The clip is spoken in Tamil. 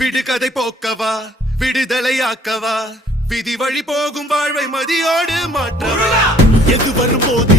விடுகதை போக்கவா விடுதலையாக்கவா விதி வழி போகும் வாழ்வை மதியோடு மாற்றவா எது வரும்போது